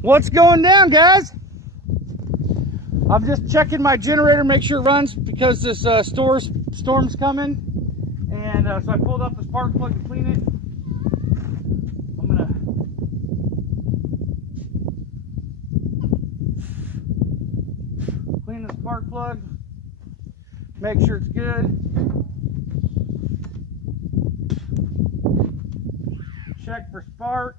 What's going down, guys? I'm just checking my generator, make sure it runs because this storm's coming. And so I pulled up the spark plug to clean it. I'm gonna clean the spark plug, make sure it's good. Check for spark.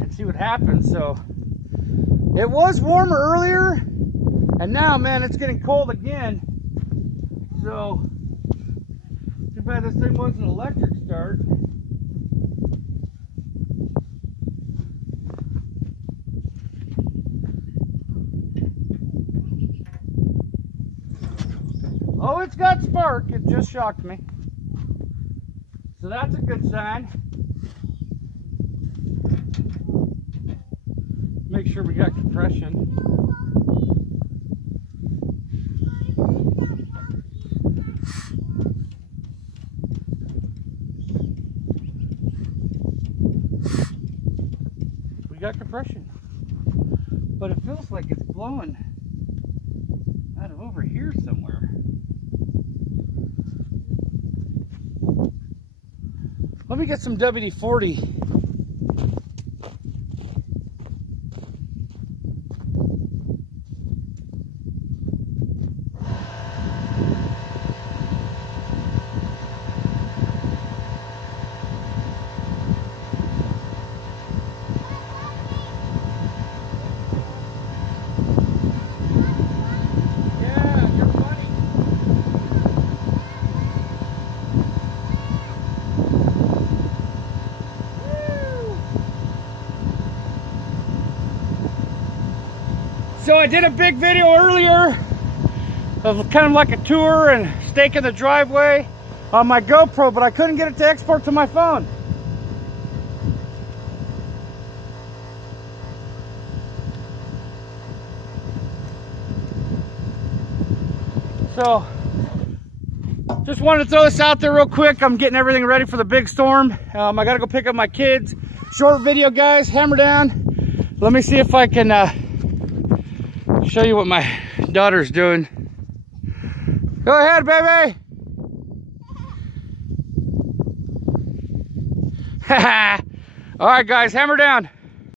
And see what happens. So it was warmer earlier, and now, man, it's getting cold again. So too bad this thing wasn't an electric start. Oh, it's got spark. It just shocked me. So that's a good sign. Make sure we got compression. We got compression. But it feels like it's blowing out of over here somewhere. Let me get some WD-40. So I did a big video earlier of kind of like a tour and staking the driveway on my GoPro, but I couldn't get it to export to my phone. So just wanted to throw this out there real quick. I'm getting everything ready for the big storm. I gotta go pick up my kids. Short video, guys, hammer down. Let me see if I can show you what my daughter's doing. Go ahead, baby. All right, guys, hammer down.